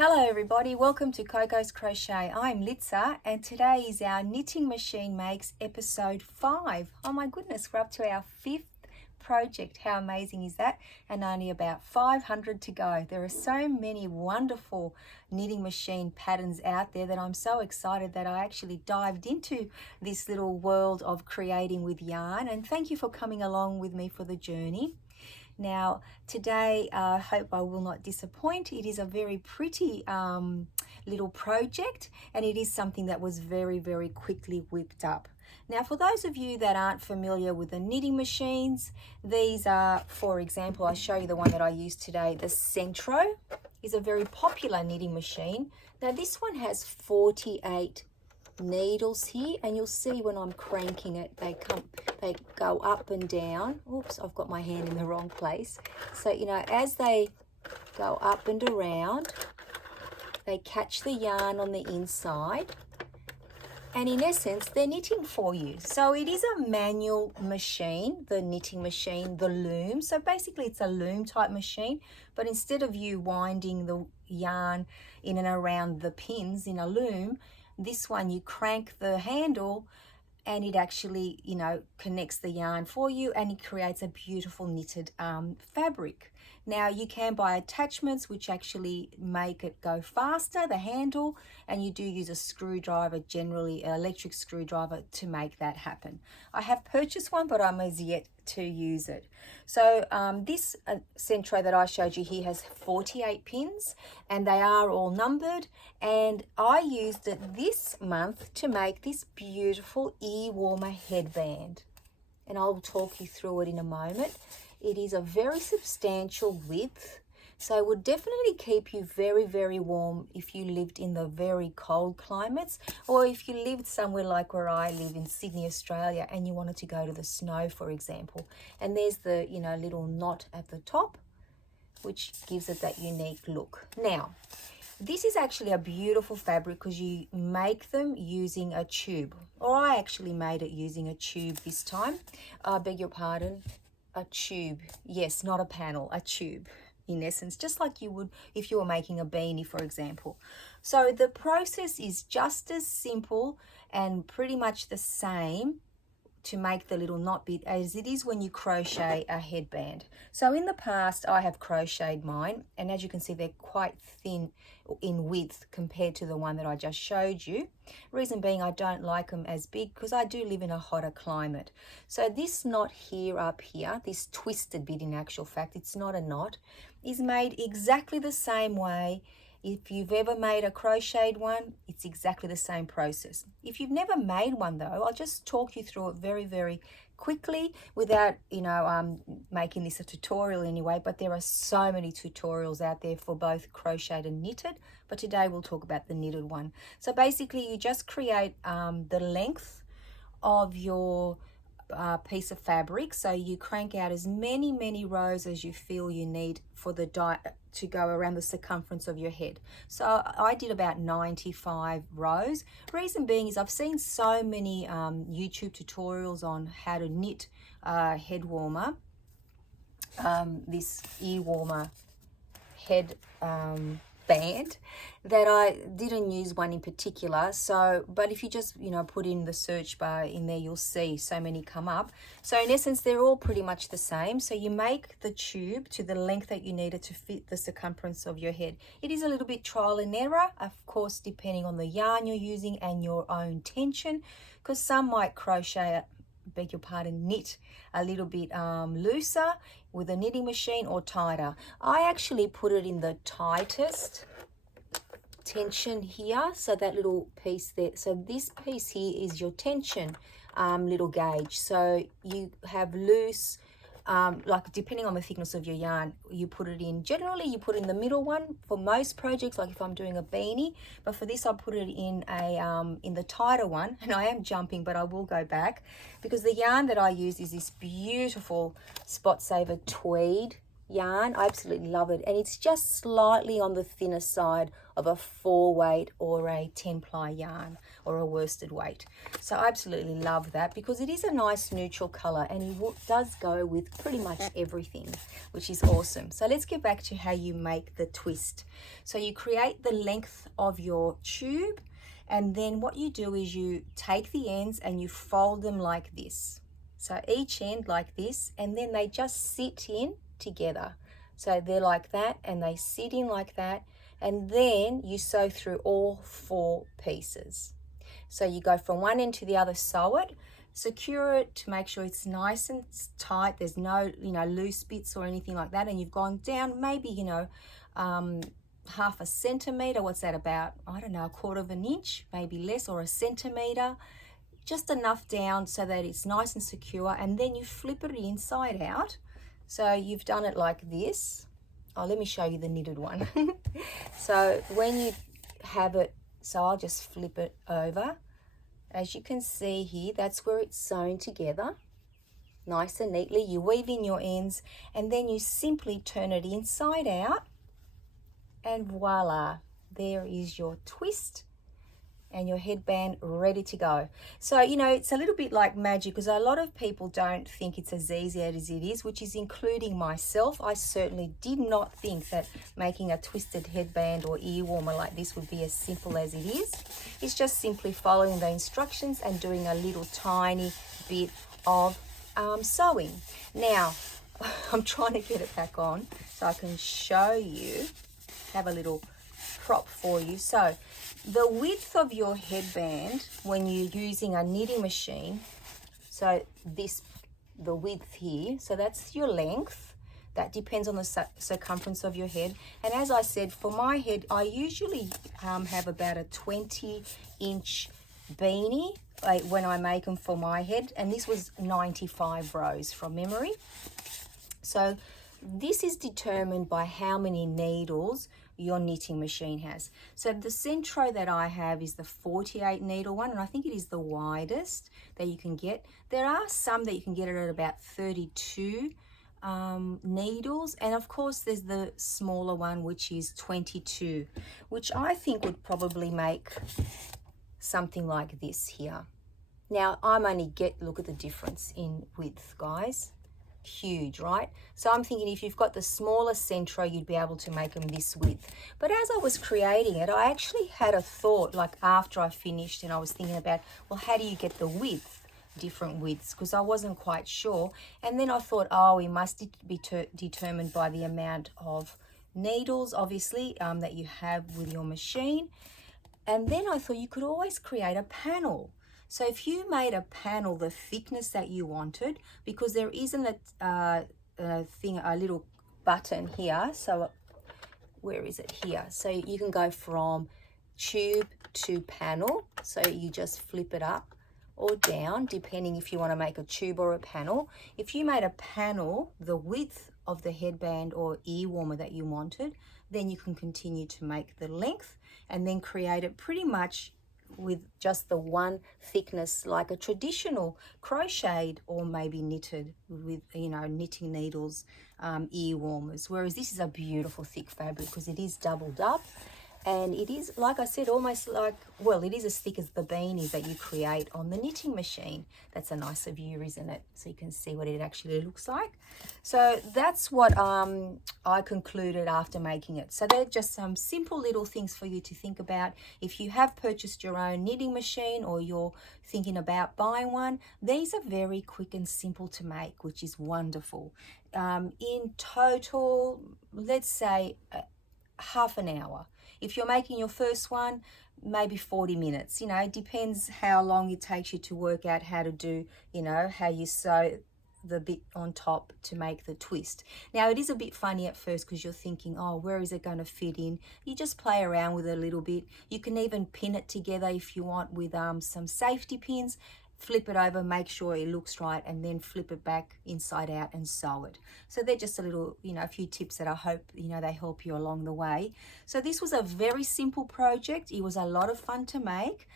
Hello everybody, welcome to Coco's Crochet. I'm Litza and today is our Knitting Machine Makes episode 5. Oh my goodness, we're up to our 5th project. How amazing is that? And only about 500 to go. There are so many wonderful knitting machine patterns out there that I'm so excited that I actually dived into this little world of creating with yarn, and thank you for coming along with me for the journey. Now today I hope I will not disappoint. It is a very pretty little project, and it is something that was very quickly whipped up. Now for those of you that aren't familiar with the knitting machines, these are, for example, I'll show you the one that I use today. The Centro is a very popular knitting machine. Now this one has 48 needles here, and you'll see when I'm cranking it they go up and down. Oops, I've got my hand in the wrong place. So as they go up and around, they catch the yarn on the inside, and in essence they're knitting for you. So it is a manual machine, the knitting machine, the loom. So basically it's a loom type machine, but instead of you winding the yarn in and around the pins in a loom, this one you crank the handle and it actually connects the yarn for you, and it creates a beautiful knitted fabric. Now you can buy attachments which actually make it go faster, the handle, and you do use a screwdriver, generally an electric screwdriver, to make that happen. I have purchased one, but I'm as yet to use it. So this Centro that I showed you here has 48 pins, and they are all numbered, and I used it this month to make this beautiful ear-warmer headband, and I'll talk you through it in a moment. It is a very substantial width, so it would definitely keep you very warm if you lived in the very cold climates, or if you lived somewhere like where I live in Sydney, Australia, and you wanted to go to the snow, for example. And there's the little knot at the top, which gives it that unique look. Now this is actually a beautiful fabric because you make them using a tube, or I actually made it using a tube this time. I beg your pardon, a tube. Yes, not a panel, a tube, in essence, just like you would if you were making a beanie, for example. So the process is just as simple and pretty much the same to make the little knot bit as it is when you crochet a headband. So in the past I have crocheted mine, and as you can see they're quite thin in width compared to the one that I just showed you. Reason being, I don't like them as big because I do live in a hotter climate. So this knot here up here, this twisted bit, in actual fact it's not a knot, is made exactly the same way. If you've ever made a crocheted one, it's exactly the same process. If you've never made one though, I'll just talk you through it very quickly without making this a tutorial anyway, but there are so many tutorials out there for both crocheted and knitted, but today we'll talk about the knitted one. So basically you just create the length of your piece of fabric, so you crank out as many rows as you feel you need for the to go around the circumference of your head. So I did about 95 rows. Reason being is I've seen so many YouTube tutorials on how to knit head warmer, this ear warmer head band, that I didn't use one in particular. So but if you just put in the search bar in there, you'll see so many come up. So in essence they're all pretty much the same. So you make the tube to the length that you need it to fit the circumference of your head. It is a little bit trial and error, of course, depending on the yarn you're using and your own tension, because some might crochet, beg your pardon, knit a little bit looser with a knitting machine or tighter. I actually put it in the tightest tension here, so that little piece there. So this piece here is your tension little gauge. So you have loose, like depending on the thickness of your yarn, you put it in. Generally you put in the middle one for most projects, like if I'm doing a beanie, but for this I put it in a in the tighter one. And I am jumping, but I will go back because the yarn that I use is this beautiful Spot Saver tweed yarn. I absolutely love it, and it's just slightly on the thinner side of a 4 weight or a 10 ply yarn or a worsted weight. So I absolutely love that because it is a nice neutral color, and it does go with pretty much everything, which is awesome. So let's get back to how you make the twist. So you create the length of your tube, and then what you do is you take the ends and you fold them like this. So each end like this, and then they just sit in together. So they're like that, and they sit in like that, and then you sew through all 4 pieces. So you go from one end to the other, sew it, secure it to make sure it's nice and tight. There's no, loose bits or anything like that, and you've gone down maybe, half a centimeter. What's that, about, I don't know, a quarter of an inch, maybe less, or a centimeter, just enough down so that it's nice and secure. And then you flip it inside out. So you've done it like this. Oh, let me show you the knitted one. So when you have it, so I'll just flip it over. As you can see here, that's where it's sewn together nice and neatly. You weave in your ends, and then you simply turn it inside out, and voila, there is your twist and your headband ready to go. So, it's a little bit like magic, because a lot of people don't think it's as easy as it is, which is including myself. I certainly did not think that making a twisted headband or ear warmer like this would be as simple as it is. It's just simply following the instructions and doing a little tiny bit of sewing. Now, I'm trying to get it back on so I can show you, have a little prop for you. So the width of your headband when you're using a knitting machine, so the width here, so that's your length. That depends on the circumference of your head. And as I said, for my head, I usually have about a 20-inch beanie when I make them for my head, and this was 95 rows from memory. So this is determined by how many needles your knitting machine has. So the Centro that I have is the 48 needle one, and I think it is the widest that you can get. There are some that you can get it at about 32 needles, and of course there's the smaller one, which is 22, which I think would probably make something like this here. Now I'm only look at the difference in width, guys. Huge, right? So I'm thinking if you've got the smaller Centro, you'd be able to make them this width. But as I was creating it, I actually had a thought, like after I finished, and I was thinking about, well, how do you get the width, different widths? Because I wasn't quite sure. And then I thought, oh, it must be determined by the amount of needles, obviously, that you have with your machine. And then I thought you could always create a panel. So if you made a panel the thickness that you wanted, because there isn't a little button here. So where is it? Here. So you can go from tube to panel. So you just flip it up or down, depending if you want to make a tube or a panel. If you made a panel the width of the headband or ear warmer that you wanted, then you can continue to make the length and then create it pretty much with just the one thickness, like a traditional crocheted or maybe knitted with, knitting needles, ear warmers. Whereas this is a beautiful thick fabric because it is doubled up, and it is, like I said, almost like, well, it is as thick as the beanies that you create on the knitting machine. That's a nicer view, isn't it? So you can see what it actually looks like. So that's what I concluded after making it. So they're just some simple little things for you to think about. If you have purchased your own knitting machine or you're thinking about buying one, these are very quick and simple to make, which is wonderful. In total, let's say half an hour. If you're making your first one, maybe 40 minutes. It depends how long it takes you to work out how to do, how you sew the bit on top to make the twist. Now, it is a bit funny at first because you're thinking, oh, where is it going to fit in? You just play around with it a little bit. You can even pin it together if you want with some safety pins. Flip it over, make sure it looks right, and then flip it back inside out and sew it. So they're just a little, a few tips that I hope, they help you along the way. So this was a very simple project. It was a lot of fun to make.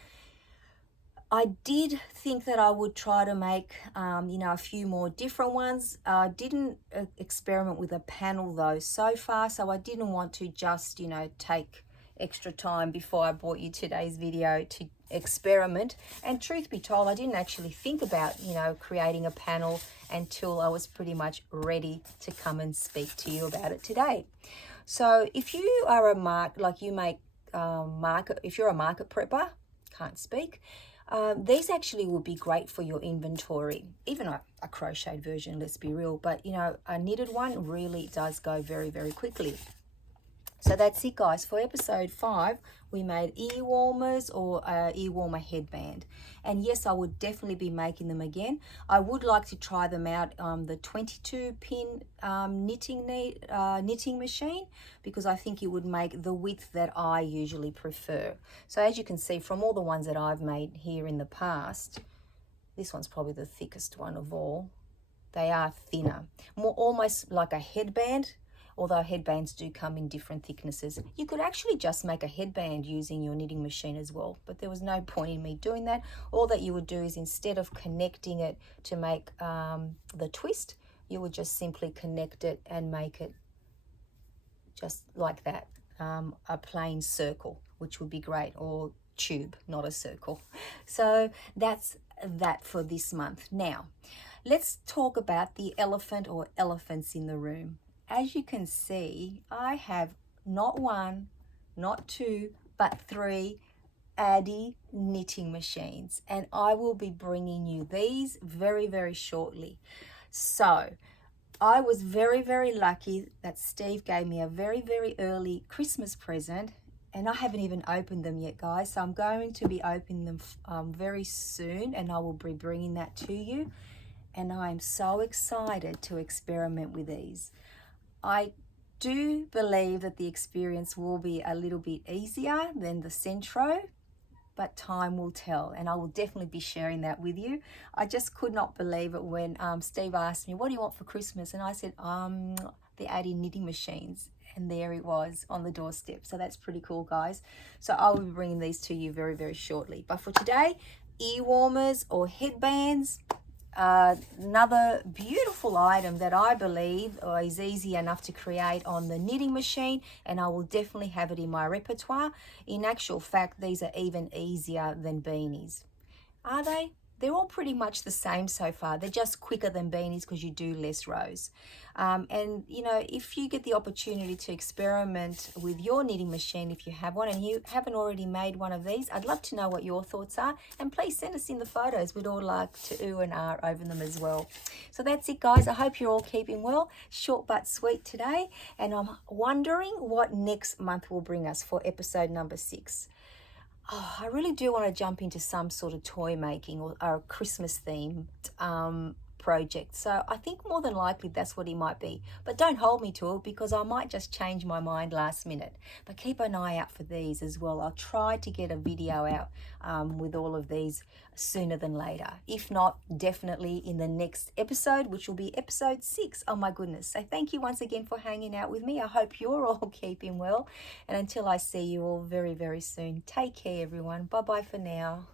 I did think that I would try to make, a few more different ones. Didn't experiment with a panel though so far, so I didn't want to just, take extra time before I brought you today's video to experiment. And truth be told, I didn't actually think about, creating a panel until I was pretty much ready to come and speak to you about it today. So if you are a if you're a market prepper, can't speak, these actually would be great for your inventory, even a crocheted version, let's be real, but a knitted one really does go very, very quickly. So that's it, guys. For episode 5, we made ear warmers or ear warmer headband. And yes, I would definitely be making them again. I would like to try them out on the 22-pin knitting machine, because I think it would make the width that I usually prefer. So as you can see from all the ones that I've made here in the past, this one's probably the thickest one of all. They are thinner, more almost like a headband. Although headbands do come in different thicknesses. You could actually just make a headband using your knitting machine as well, but there was no point in me doing that. All that you would do is, instead of connecting it to make the twist, you would just simply connect it and make it just like that, a plain circle, which would be great, or tube, not a circle. So that's that for this month. Now, let's talk about the elephant or elephants in the room. As you can see, I have not 1, not 2, but 3 Addi knitting machines, and I will be bringing you these very, very shortly. So I was very, very lucky that Steve gave me a very, very early Christmas present, and I haven't even opened them yet, guys. So I'm going to be opening them very soon, and I will be bringing that to you. And I am so excited to experiment with these. I do believe that the experience will be a little bit easier than the Centro, but time will tell, and I will definitely be sharing that with you. I just could not believe it when Steve asked me, what do you want for Christmas? And I said, the Addi knitting machines. And there it was on the doorstep. So that's pretty cool, guys. So I will be bringing these to you very, very shortly. But for today, ear warmers or headbands, another beautiful item that I believe is easy enough to create on the knitting machine, and I will definitely have it in my repertoire. In actual fact, these are even easier than beanies. Are they? They're all pretty much the same so far. They're just quicker than beanies because you do less rows. And if you get the opportunity to experiment with your knitting machine, if you have one and you haven't already made one of these, I'd love to know what your thoughts are, and please send us in the photos. We'd all like to ooh and ah over them as well. So that's it, guys. I hope you're all keeping well. Short but sweet today, and I'm wondering what next month will bring us for episode number 6. Oh, I really do want to jump into some sort of toy making or a Christmas themed project. So I think more than likely that's what it might be. But don't hold me to it, because I might just change my mind last minute. But keep an eye out for these as well. I'll try to get a video out with all of these sooner than later. If not, definitely in the next episode, which will be episode 6. Oh my goodness. So thank you once again for hanging out with me. I hope you're all keeping well. And until I see you all very, very soon, take care, everyone. Bye-bye for now.